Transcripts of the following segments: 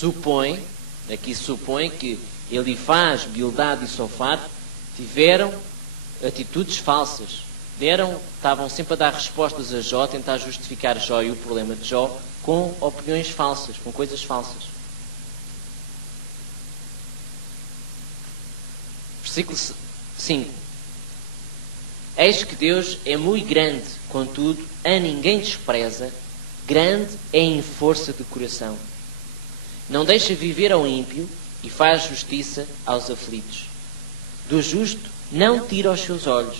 supõe que Elifaz, Bildade e Sofar tiveram atitudes falsas. Estavam sempre a dar respostas a Jó, a tentar justificar Jó e o problema de Jó com opiniões falsas, com coisas falsas. Versículo 5. Eis que Deus é muito grande, contudo, a ninguém despreza, grande é em força de coração. Não deixa viver ao ímpio e faz justiça aos aflitos. Do justo não tira os seus olhos,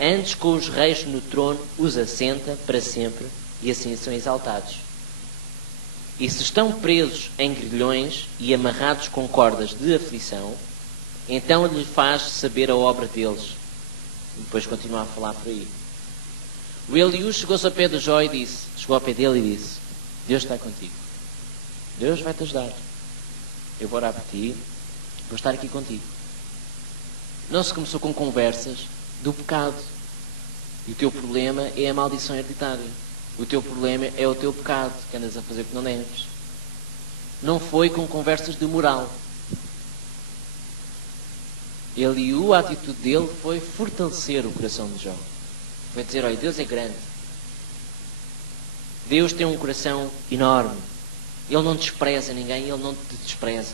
antes com os reis no trono os assenta para sempre, e assim são exaltados. E se estão presos em grilhões e amarrados com cordas de aflição, então lhe faz saber a obra deles. E depois continua a falar por aí. O Eliú chegou-se ao pé de Jó e disse, chegou ao pé dele e disse: Deus está contigo. Deus vai te ajudar. Eu vou orar por ti, vou estar aqui contigo. Não se começou com conversas do pecado. E o teu problema é a maldição hereditária. O teu problema é o teu pecado, que andas a fazer o que não deves. Não foi com conversas de moral. Eliú, a atitude dele foi fortalecer o coração de Jó. Foi dizer: olha, Deus é grande. Deus tem um coração enorme. Ele não despreza ninguém, Ele não te despreza.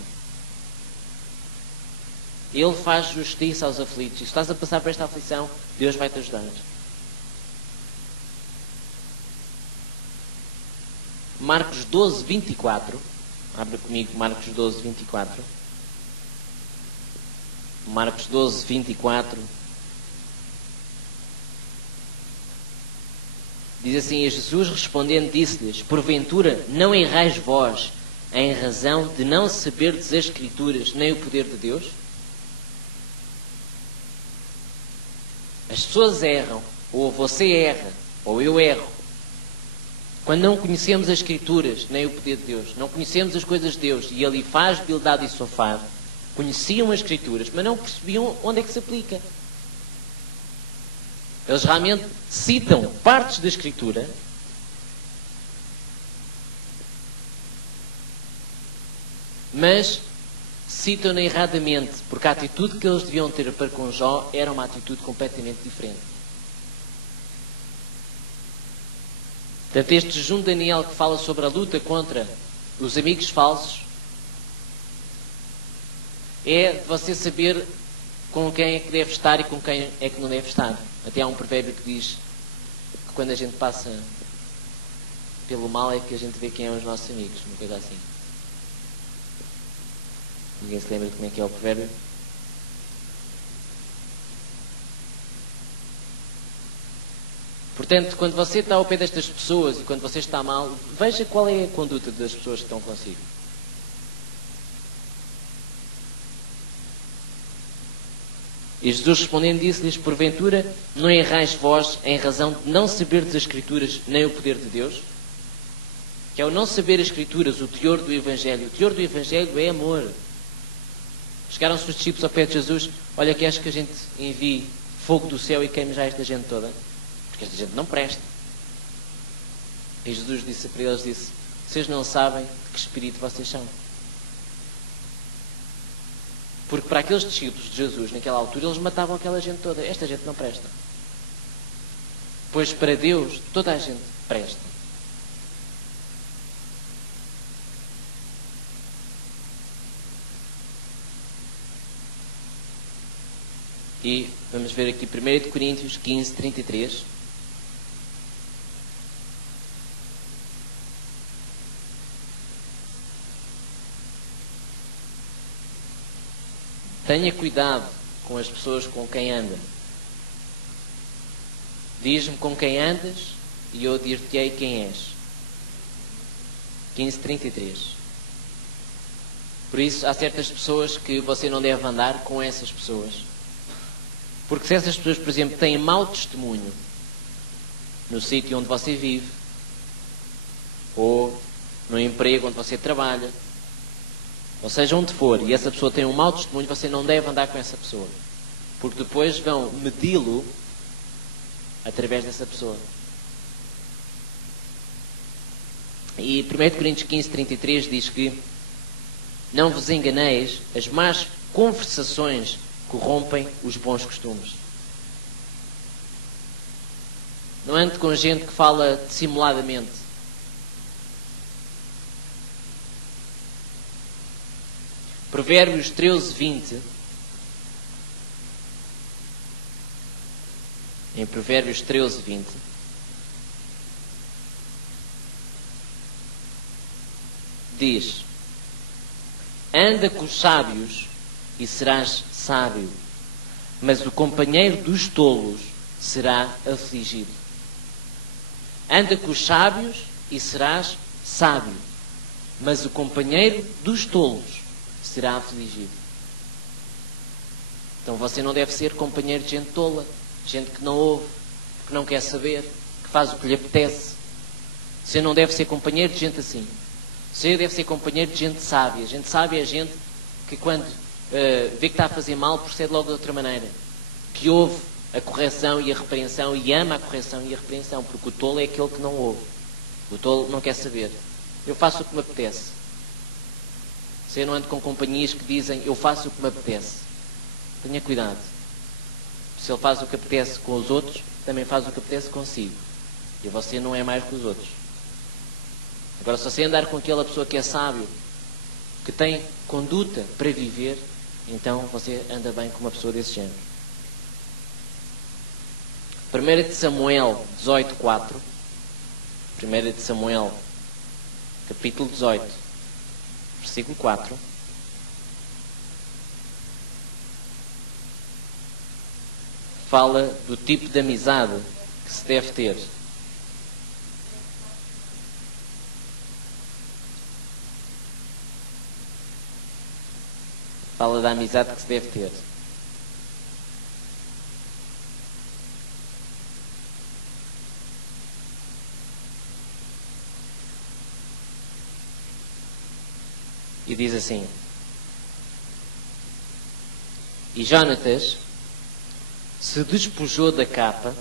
Ele faz justiça aos aflitos. E se estás a passar por esta aflição, Deus vai te ajudar. Marcos 12, 24. Abre comigo Marcos 12, 24. Marcos 12, 24. Diz assim: e Jesus respondendo disse-lhes: porventura não errais vós em razão de não saberdes as Escrituras nem o poder de Deus? As pessoas erram, ou você erra, ou eu erro, quando não conhecemos as Escrituras nem o poder de Deus, não conhecemos as coisas de Deus. E Elifaz, Bildade e Sofar conheciam as Escrituras, mas não percebiam onde é que se aplica. Eles realmente citam partes da Escritura, mas citam-na erradamente, porque a atitude que eles deviam ter para com Jó era uma atitude completamente diferente. Portanto, este jejum de Daniel que fala sobre a luta contra os amigos falsos é de você saber com quem é que deve estar e com quem é que não deve estar. Até há um provérbio que diz que quando a gente passa pelo mal é que a gente vê quem são os nossos amigos, uma coisa assim. Ninguém se lembra de como é que é o provérbio? Portanto, quando você está ao pé destas pessoas e quando você está mal, veja qual é a conduta das pessoas que estão consigo. E Jesus respondendo disse-lhes: porventura não errais vós em razão de não saberdes as Escrituras nem o poder de Deus? Que é o não saber as Escrituras, o teor do Evangelho. O teor do Evangelho é amor. Chegaram-se os discípulos ao pé de Jesus: olha, queres que a gente envie fogo do céu e queime já esta gente toda? Porque esta gente não presta. E Jesus disse para eles, vocês não sabem de que espírito vocês são. Porque para aqueles discípulos de Jesus, naquela altura, eles matavam aquela gente toda. Esta gente não presta. Pois para Deus, toda a gente presta. E vamos ver aqui 1 Coríntios 15, 33. Tenha cuidado com as pessoas com quem anda. Diz-me com quem andas e eu dir-te-ei quem és. 15:33. Por isso, há certas pessoas que você não deve andar com essas pessoas. Porque se essas pessoas, por exemplo, têm mau testemunho no sítio onde você vive, ou no emprego onde você trabalha, ou seja, onde for, e essa pessoa tem um mau testemunho, você não deve andar com essa pessoa. Porque depois vão medi-lo através dessa pessoa. E 1 Coríntios 15:33 diz que Não vos enganeis, as más conversações corrompem os bons costumes. Não ande com gente que fala dissimuladamente. Provérbios 13:20. Em Provérbios 13:20. Diz: anda com os sábios e serás sábio, mas o companheiro dos tolos será afligido. Anda com os sábios e serás sábio, mas o companheiro dos tolos será afligido. Então você não deve ser companheiro de gente tola, gente que não ouve, que não quer saber, que faz o que lhe apetece. Você não deve ser companheiro de gente assim. Você deve ser companheiro de gente sábia. Gente sábia é gente que quando vê que está a fazer mal, procede logo de outra maneira. Que ouve a correção e a repreensão e ama a correção e a repreensão, porque o tolo é aquele que não ouve. O tolo não quer saber. Eu faço o que me apetece. Você não anda com companhias que dizem eu faço o que me apetece. Tenha cuidado. Se ele faz o que apetece com os outros, também faz o que apetece consigo. E você não é mais que os outros. Agora, se você andar com aquela pessoa que é sábio, que tem conduta para viver, então você anda bem com uma pessoa desse género. 1 de Samuel 18:4. 1 de Samuel, capítulo 18, versículo 4. Fala do tipo de amizade que se deve ter. Fala da amizade que se deve ter. E diz assim: e Jonatas se despojou da capa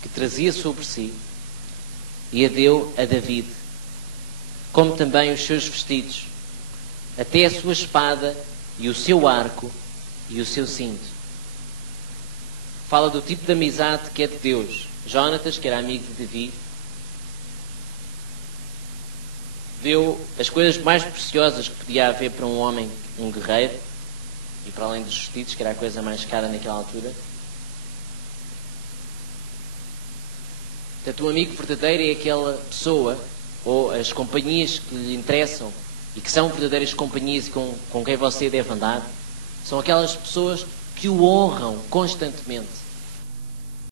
que trazia sobre si e a deu a David, como também os seus vestidos, até a sua espada e o seu arco e o seu cinto. Fala do tipo de amizade que é de Deus. Jonatas, que era amigo de Davi, deu as coisas mais preciosas que podia haver para um homem, um guerreiro, e para além dos vestidos, que era a coisa mais cara naquela altura. Portanto, o amigo verdadeiro é aquela pessoa, ou as companhias que lhe interessam e que são verdadeiras companhias com quem você deve andar, são aquelas pessoas que o honram constantemente.